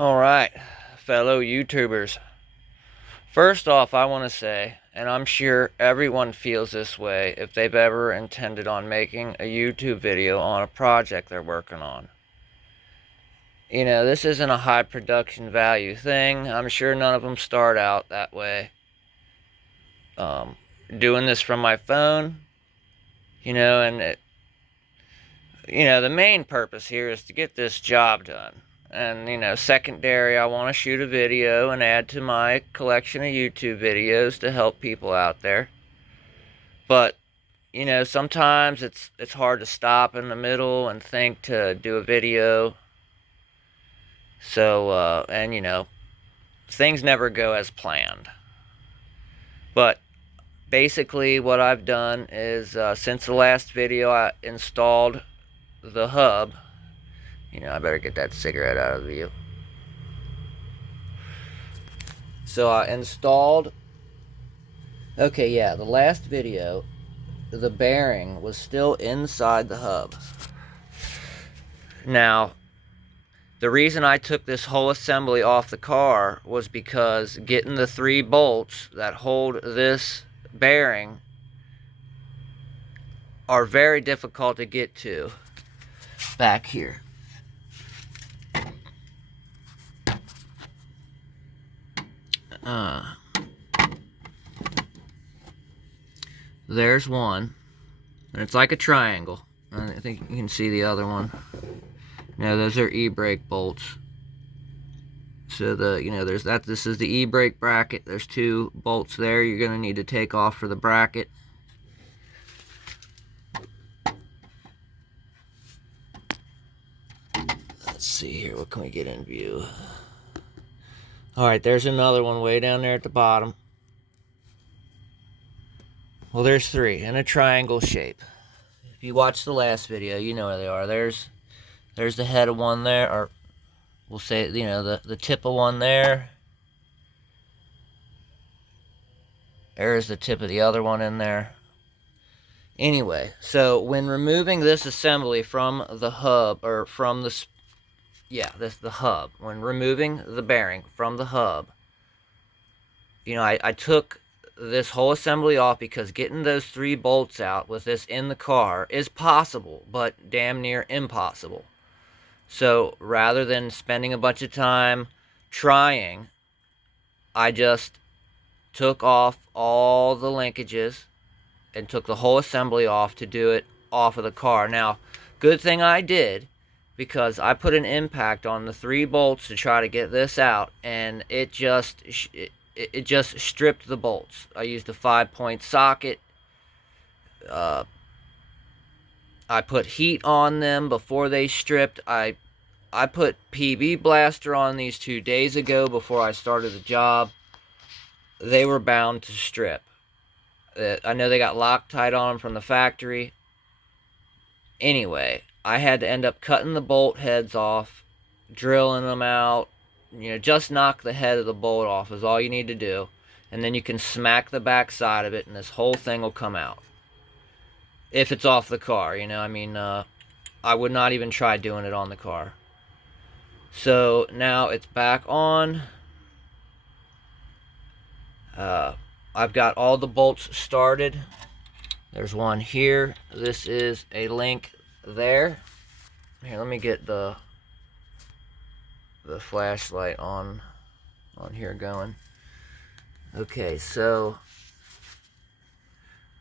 Alright, fellow YouTubers. First off, I want to say, and I'm sure everyone feels this way if they've ever intended on making a YouTube video on a project they're working on. You know, this isn't a high production value thing. I'm sure none of them start out that way. Doing this from my phone, and the main purpose here is to get this job done. And, secondary, I want to shoot a video and add to my collection of YouTube videos to help people out there. But, sometimes it's hard to stop in the middle and think to do a video. So, things never go as planned. But, basically, what I've done is, since the last video, I installed the hub. I better get that cigarette out of view. So I installed... Okay, yeah, the last video, the bearing was still inside the hub. Now, the reason I took this whole assembly off the car was because getting the 3 bolts that hold this bearing are very difficult to get to back here. There's one, and it's like a triangle. I think you can see the other one. Now those are e-brake bolts. So there's that. This is the e-brake bracket. There's 2 bolts there. You're gonna need to take off for the bracket. Let's see here. What can we get in view? Alright, there's another one way down there at the bottom. Well, there's 3 in a triangle shape. If you watched the last video, you know where they are. There's the head of one there, or we'll say, the tip of one there. There's the tip of the other one in there. Anyway, so when removing this assembly from the hub, or from the hub. When removing the bearing from the hub, I took this whole assembly off because getting those 3 bolts out with this in the car is possible, but damn near impossible. So rather than spending a bunch of time trying, I just took off all the linkages and took the whole assembly off to do it off of the car. Now, good thing I did, because I put an impact on the 3 bolts to try to get this out, and it just stripped the bolts. I used a 5-point socket. I put heat on them before they stripped. I put PB blaster on these 2 days ago before I started the job. They were bound to strip. I know they got Loctite on them from the factory. Anyway, I had to end up cutting the bolt heads off, drilling them out. Just knock the head of the bolt off is all you need to do. And then you can smack the back side of it and this whole thing will come out. If it's off the car, I would not even try doing it on the car. So now it's back on. I've got all the bolts started. There's one here. This is a link there. Here, let me get the flashlight on here going. Okay, so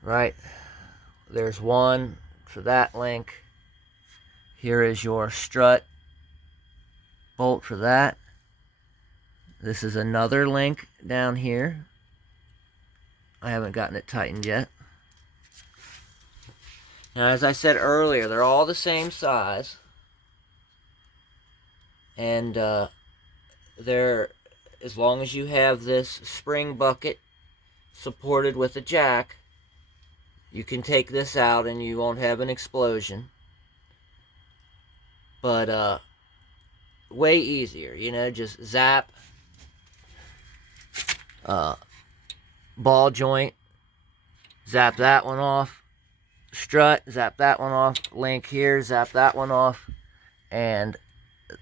right there's one for that link. Here is your strut bolt for that. This is another link down here. I haven't gotten it tightened yet. Now, as I said earlier, they're all the same size. And they're, as long as you have this spring bucket supported with a jack, you can take this out and you won't have an explosion. But way easier, just zap, ball joint, zap that one off, strut, zap that one off, link here, zap that one off, and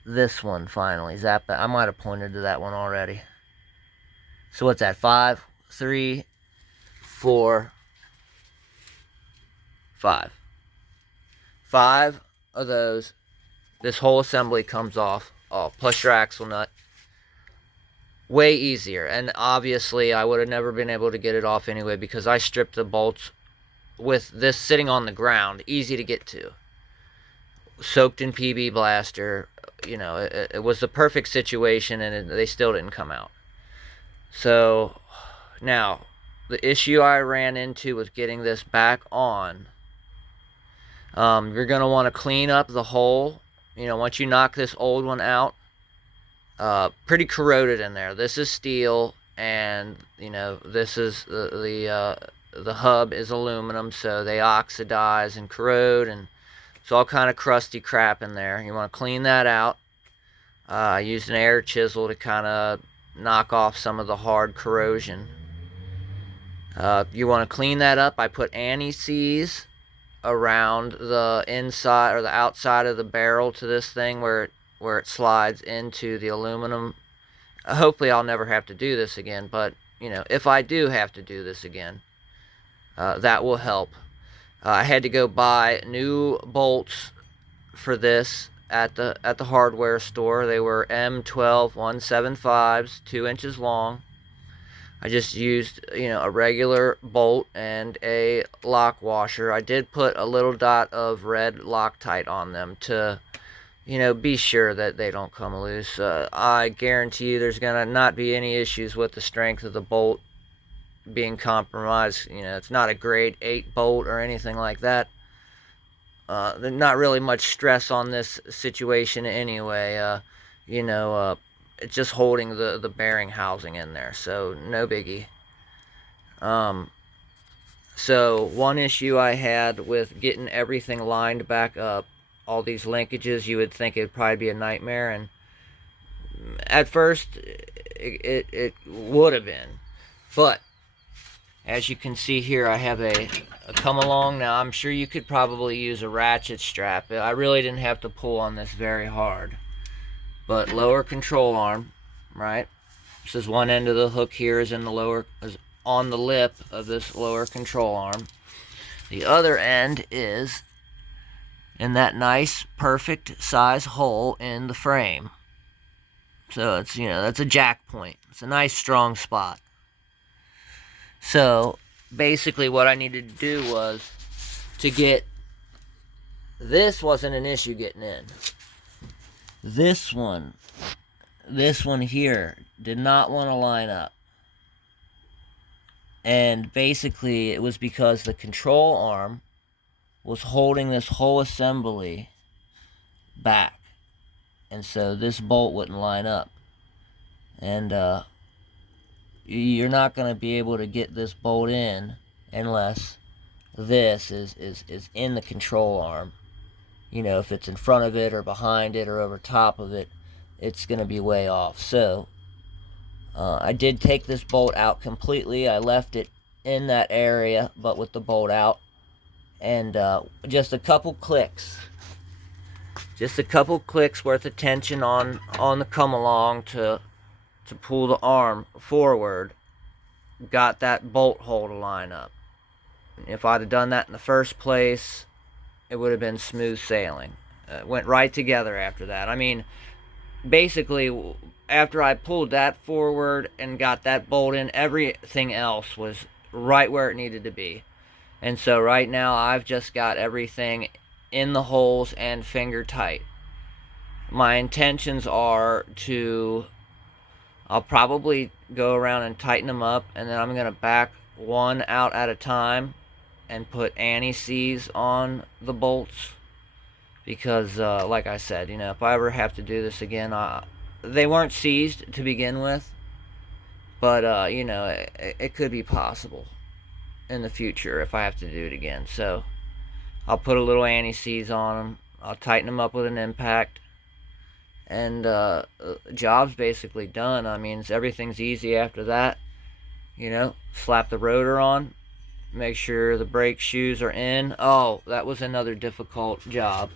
this one finally. I might have pointed to that one already. So what's that? 5, 3, 4, 5. 5 of those. This whole assembly comes off. Oh, plus your axle nut. Way easier. And obviously I would have never been able to get it off anyway because I stripped the bolts with this sitting on the ground. Easy to get to. Soaked in PB Blaster. You know, it was the perfect situation, and they still didn't come out. So now the issue I ran into with getting this back on, you're going to want to clean up the hole. You know, once you knock this old one out, pretty corroded in there. This is steel, and you know, this is the hub is aluminum, so they oxidize and corrode, and it's all kind of crusty crap in there. You want to clean that out. I used an air chisel to kind of knock off some of the hard corrosion. You want to clean that up. I put anti-seize around the inside or the outside of the barrel to this thing where it slides into the aluminum. Hopefully I'll never have to do this again, but you know, if I do have to do this again, that will help. I had to go buy new bolts for this at the hardware store. They were M12 175s, 2 inches long. I just used, you know, a regular bolt and a lock washer. I did put a little dot of red Loctite on them to, you know, be sure that they don't come loose. I guarantee you there's going to not be any issues with the strength of the bolt being compromised. You know, it's not a grade 8 bolt or anything like that. There's not really much stress on this situation anyway. You know, it's just holding the bearing housing in there, so no biggie. So one issue I had with getting everything lined back up, all these linkages, you would think it'd probably be a nightmare, and at first it would have been, but as you can see here, I have a come along. Now I'm sure you could probably use a ratchet strap. I really didn't have to pull on this very hard. But lower control arm, right? This is one end of the hook here is on the lip of this lower control arm. The other end is in that nice, perfect size hole in the frame. So it's, you know, that's a jack point. It's a nice, strong spot. So basically what I needed to do was to get, this wasn't an issue getting in. This one here did not want to line up. And basically it was because the control arm was holding this whole assembly back. And so this bolt wouldn't line up. And you're not going to be able to get this bolt in unless this is in the control arm. You know, if it's in front of it or behind it or over top of it, it's going to be way off. So I did take this bolt out completely. I left it in that area, but with the bolt out. And just a couple clicks. Just a couple clicks worth of tension on the come along to pull the arm forward. Got that bolt hole to line up. If I'd have done that in the first place, it would have been smooth sailing. Went right together after that. I mean, basically, after I pulled that forward and got that bolt in, everything else was right where it needed to be. And so right now, I've just got everything in the holes and finger tight. My intentions are I'll probably go around and tighten them up, and then I'm going to back one out at a time and put anti-seize on the bolts, because like I said, you know, if I ever have to do this again, they weren't seized to begin with, but you know, it could be possible in the future if I have to do it again. So I'll put a little anti-seize on them, I'll tighten them up with an impact, and job's basically done. I mean, everything's easy after that. You know, slap the rotor on, make sure the brake shoes are in. Oh, that was another difficult job.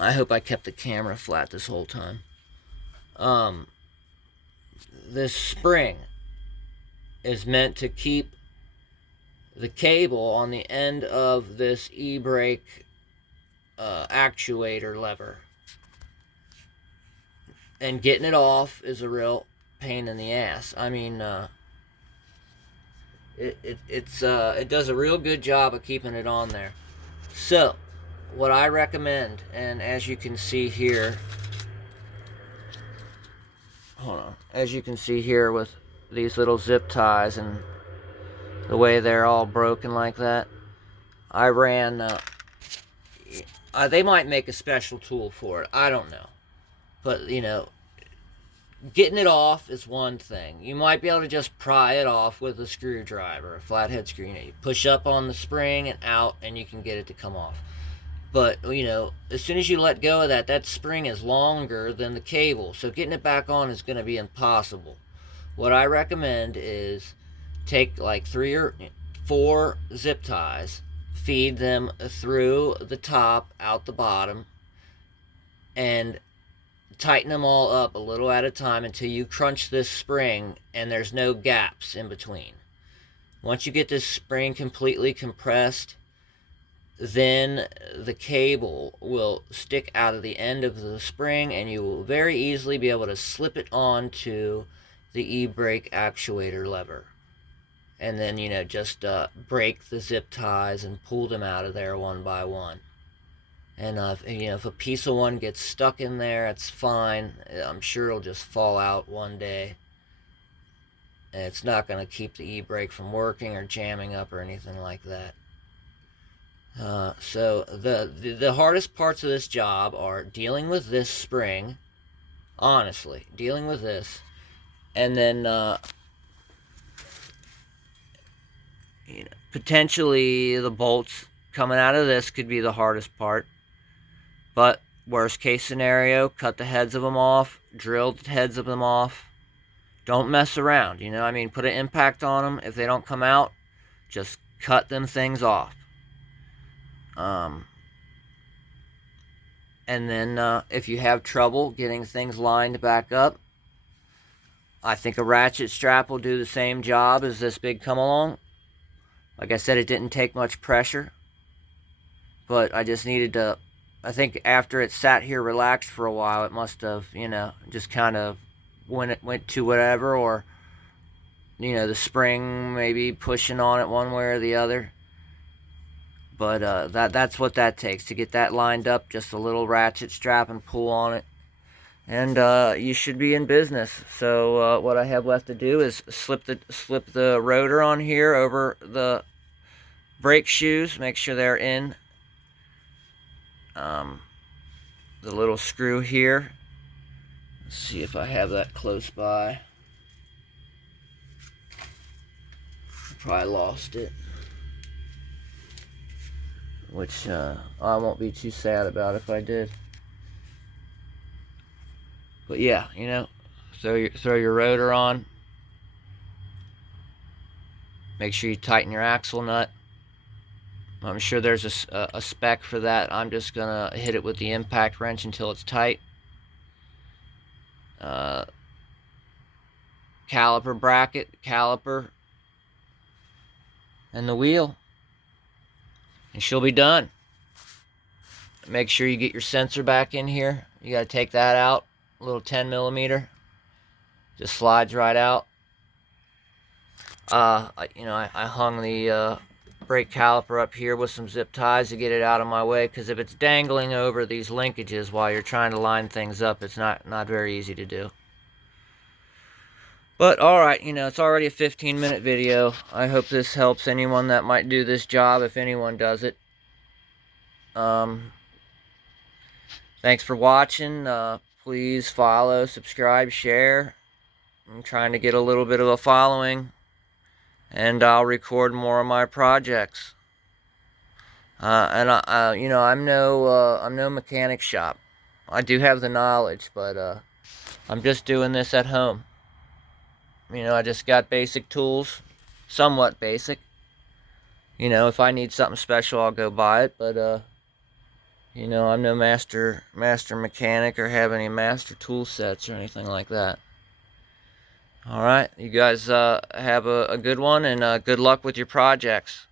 I hope I kept the camera flat this whole time. This spring is meant to keep the cable on the end of this e-brake actuator lever. And getting it off is a real pain in the ass. I mean, it does a real good job of keeping it on there. So, what I recommend, and as you can see here, hold on, as you can see here with these little zip ties and the way they're all broken like that, I ran, they might make a special tool for it, I don't know. But, you know, getting it off is one thing. You might be able to just pry it off with a screwdriver, a flathead screw. You know, you push up on the spring and out, and you can get it to come off. But, you know, as soon as you let go of that, that spring is longer than the cable. So getting it back on is going to be impossible. What I recommend is take like 3 or 4 zip ties, feed them through the top, out the bottom, and tighten them all up a little at a time until you crunch this spring and there's no gaps in between. Once you get this spring completely compressed, then the cable will stick out of the end of the spring and you will very easily be able to slip it onto the e-brake actuator lever. And then, you know, just break the zip ties and pull them out of there one by one. And, you know, if a piece of one gets stuck in there, it's fine. I'm sure it'll just fall out one day. And it's not going to keep the e-brake from working or jamming up or anything like that. So the hardest parts of this job are dealing with this spring, honestly, dealing with this, and then you know, potentially the bolts coming out of this could be the hardest part. But worst case scenario, cut the heads of them off, drill the heads of them off. Don't mess around, you know, I mean, put an impact on them. If they don't come out, just cut them things off. And then if you have trouble getting things lined back up, I think a ratchet strap will do the same job as this big come along. Like I said, it didn't take much pressure, but I just needed to, I think after it sat here relaxed for a while, it must have, you know, just kind of went to whatever, or, you know, the spring maybe pushing on it one way or the other. But that's what that takes to get that lined up. Just a little ratchet strap and pull on it, and you should be in business. So what I have left to do is slip the rotor on here over the brake shoes. Make sure they're in. The little screw here. Let's see if I have that close by. Probably lost it. Which I won't be too sad about if I did. But yeah, you know, throw your rotor on. Make sure you tighten your axle nut. I'm sure there's a spec for that. I'm just gonna hit it with the impact wrench until it's tight. Caliper bracket, caliper, and the wheel. And she'll be done. Make sure you get your sensor back in here. You got to take that out. A little 10 millimeter. Just slides right out. You know, I hung the brake caliper up here with some zip ties to get it out of my way, because if it's dangling over these linkages while you're trying to line things up, it's not very easy to do. But alright, you know, it's already a 15-minute video. I hope this helps anyone that might do this job, if anyone does it. Thanks for watching. Please follow, subscribe, share. I'm trying to get a little bit of a following, and I'll record more of my projects. You know, I'm no mechanic shop. I do have the knowledge, but I'm just doing this at home. You know, I just got basic tools, somewhat basic. You know, if I need something special, I'll go buy it, but, You know, I'm no master mechanic or have any master tool sets or anything like that. All right, you guys have a good one, and good luck with your projects.